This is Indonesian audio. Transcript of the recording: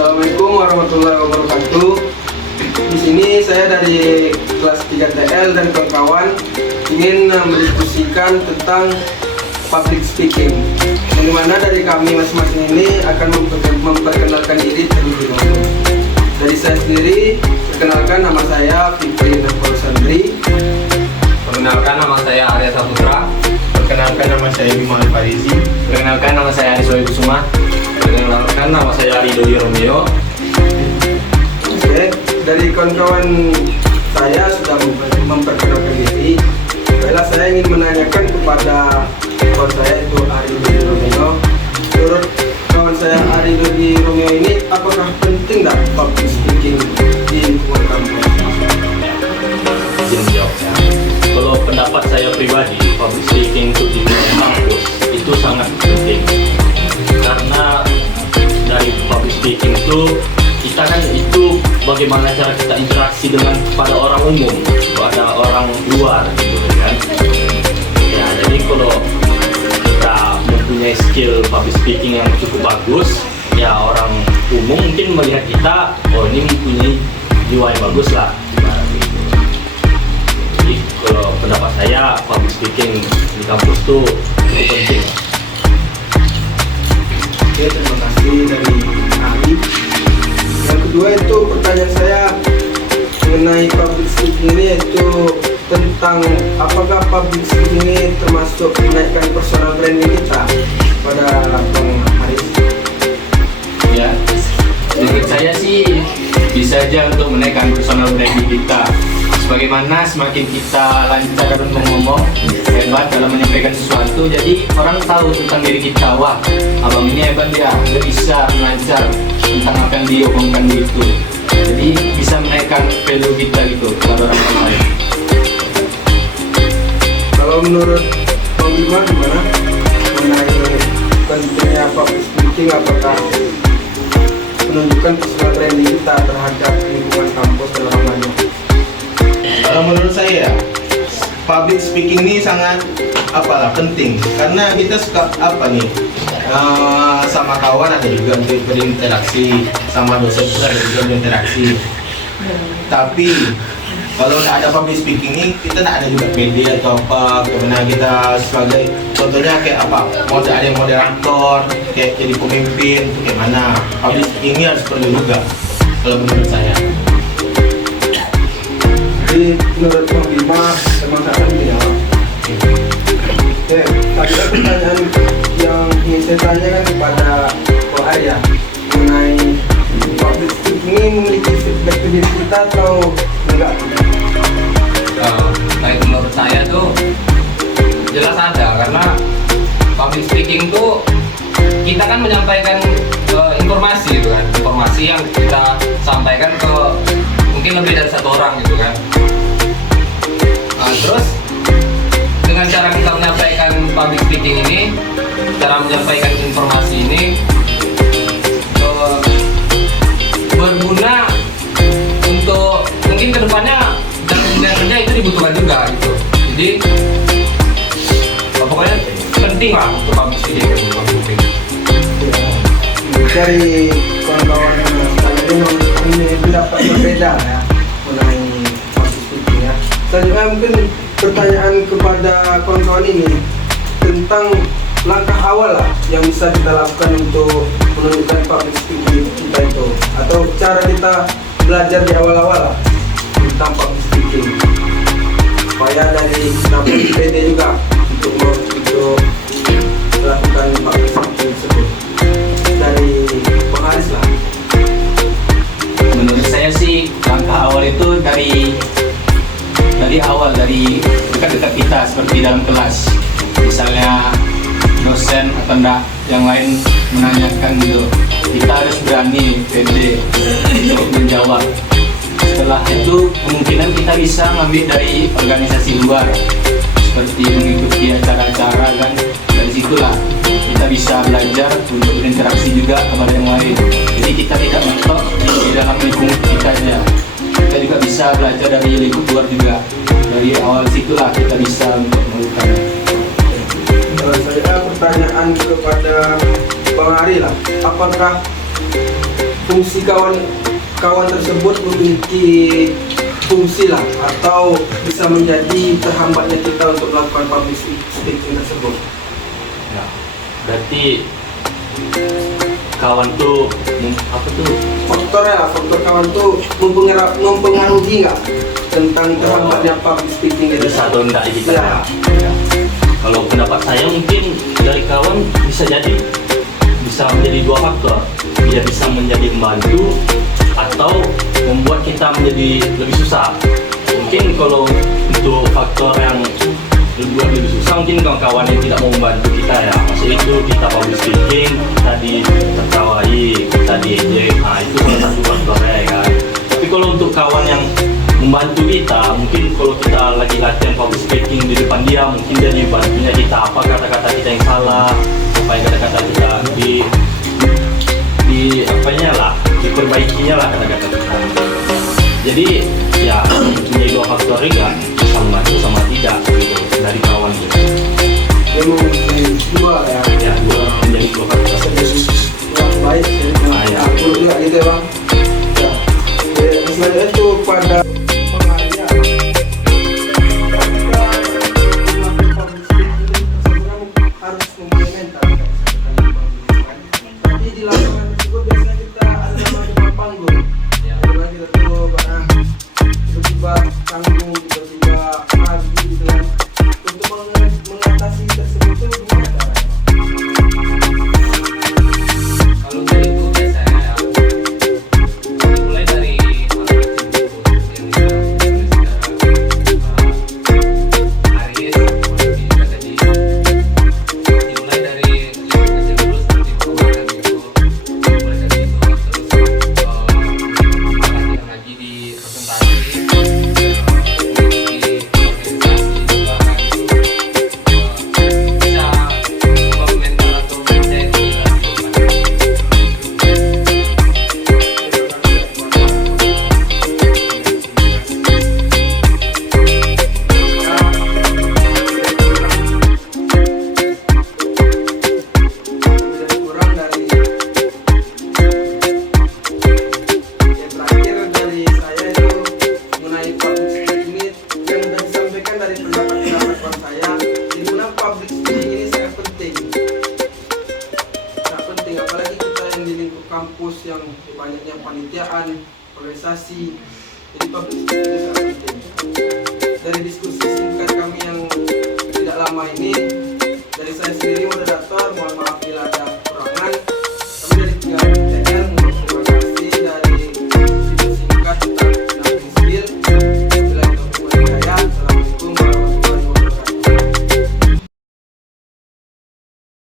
Assalamualaikum warahmatullahi wabarakatuh. Di sini saya dari kelas 3 TL dan kawan-kawan ingin mendiskusikan tentang public speaking. Yang mana dari kami masing-masing ini akan memperkenalkan diri terlebih dahulu. Dari saya sendiri, perkenalkan nama saya Fikri Nafol Sandri. Perkenalkan nama saya Arya Saputra. Perkenalkan nama saya Bima Al-Farizi. Perkenalkan nama saya Ariswa Kusuma. Perkenalkan nama saya Ridho Romeo. Oke, dari kawan-kawan saya sudah memperkenalkan diri. Baiklah, saya ingin menanyakan kepada kawan saya itu Ridho Romeo. Menurut kawan saya Ridho Romeo ini, apakah penting tak public speaking di lingkungan kampus? Izin jawab ya. Kalau pendapat saya pribadi, public speaking untuk di kampus itu sangat penting. Karena dari public speaking itu kita kan itu bagaimana cara kita interaksi dengan pada orang umum, pada orang luar gitu kan. Ya, jadi kalau kita mempunyai skill public speaking yang cukup bagus, ya orang umum mungkin melihat kita, oh ini mempunyai jiwa yang bagus lah. Jadi kalau pendapat saya, public speaking di kampus tuh cukup penting. Oke, terima kasih dari Ari. Yang kedua itu pertanyaan saya mengenai public speaking ini, yaitu tentang apakah public speaking ini termasuk menaikkan personal branding kita pada Bang Haris? Ya, menurut saya sih bisa aja untuk menaikkan personal branding kita. Sebagaimana semakin kita lancar dalam ngomong, hebat dalam menyampaikan sesuatu, jadi orang tahu tentang diri kita. Wah, abang ini hebat ya, dia bisa lancar tentang apa yang diomongkan gitu. Jadi bisa menaikkan value kita gitu kepada orang lain. Kalau menurut Bang Bima gimana mengenai pentingnya public speaking? Apakah menunjukkan personal branding kita terhadap lingkungan kampus dalam namanya? Kalau menurut saya, public speaking ini sangat penting karena kita suka sama kawan ada juga untuk berinteraksi, sama dosen juga ada juga berinteraksi. Tapi kalau tidak ada public speaking ini, kita tidak ada juga PD atau apa, karena kita sebagai contohnya kayak mau ada yang moderator, kayak jadi pemimpin, itu kayak mana public speaking ini harus perlu juga kalau menurut saya. Jadi menurut Bang Bima memang sangat penting ya. Oke, tadi ada pertanyaan yang ingin saya tanyakan kepada Bang Arya mengenai public speaking ini memiliki feedback ke diri kita atau enggak? Baik, menurut saya tuh jelas ada, karena public speaking tuh kita kan menyampaikan informasi gitu kan, informasi yang kita sampaikan ke mungkin lebih dari satu orang gitu kan. Terus dengan cara kita menyampaikan public speaking ini, cara menyampaikan informasi ini berguna untuk mungkin kedepannya dalam dunia kerja itu dibutuhkan juga gitu. Jadi pokoknya penting lah untuk public speaking. Dari kawan-kawan yang ini pendapat berbeda ya mengenai public speaking ya. Selanjutnya mungkin pertanyaan kepada kawan-kawan ini tentang langkah awal lah yang bisa kita lakukan untuk menunjukkan public speaking kita itu, atau cara kita belajar di awal-awal lah tentang public speaking supaya dari dapat PD juga untuk melakukan public speaking tersebut. Dari Bang Haris lah. Menurut saya sih langkah awal itu dari awal, dari dekat-dekat kita seperti dalam kelas. Misalnya dosen atau enggak yang lain menanyakan gitu, kita harus berani pede untuk menjawab. Setelah itu kemungkinan kita bisa ngambil dari organisasi luar seperti mengikuti acara-acara, kan dari situlah kita bisa belajar untuk berinteraksi juga kepada yang lain. Jadi kita tidak mentok di dalam lingkup kita aja, kita juga bisa belajar dari lingkup luar juga. Dari awal situlah kita bisa untuk melakukannya. Saya pertanyaan kepada Bang Ari lah, apakah fungsi kawan tersebut memiliki fungsi lah atau bisa menjadi terhambatnya kita untuk melakukan public speaking tersebut. Ya, berarti kawan tuh apa tuh? Faktor kawan tuh mempengaruhi nggak tentang terhambatnya public speaking itu? Bisa atau enggak gitu Ya. ya. Kalau pendapat saya mungkin dari kawan bisa menjadi dua faktor. Dia bisa menjadi membantu atau membuat kita menjadi lebih susah. Mungkin kalau untuk faktor yang membuat lebih susah, mungkin kawan-kawan yang tidak mau membantu kita ya. Maksud itu kita public speaking, tadi tertawai, kita diejek, nah itu salah satu faktornya ya kan. Tapi kalau untuk kawan yang membantu kita, mungkin kalau kita lagi latihan public speaking di depan dia, mungkin dia dibantunya kita apa kata-kata kita yang salah, apa yang kata-kata kita di apanya lah, diperbaikinya lah kata-kata kita. Jadi ya punya dua faktor kan, bisa membantu sama tidak gitu dari kawan gitu. Dia memiliki dua ya. Ya dua menjadi dua faktor. Yang baik jadi Ya. buruk juga gitu ya bang. Ya. Selanjutnya itu pada pengaria. Harus mempunyai mental. Tapi di lapangan tersebut biasanya kita ada namanya depan panggung. Karena kita tuh barang tiba-tiba tanggung, tiba-tiba pagi gitu kan. Untuk mengatasi tersebut itu gimana caranya? Kalau dari itu biasanya ya dimulai dari Aris juga tadi dimulai dari yang kecil dulu seperti pemahaman gitu, dimulai dari itu terus latihan lagi di presentasi, mengikuti organisasi juga kan itu bisa membangun mental atau mindset kita gitu kan. Kurang dari yang terakhir dari saya itu mengenai public speaking ini yang sudah disampaikan dari pendapat saya, di mana public speaking ini sangat penting, apalagi kita yang di lingkup kampus yang banyaknya panitiaan, organisasi, jadi public speaking ini sangat penting. Dari diskusi singkat kami yang tidak lama ini, dari saya sendiri moderator, mohon maaf bila ada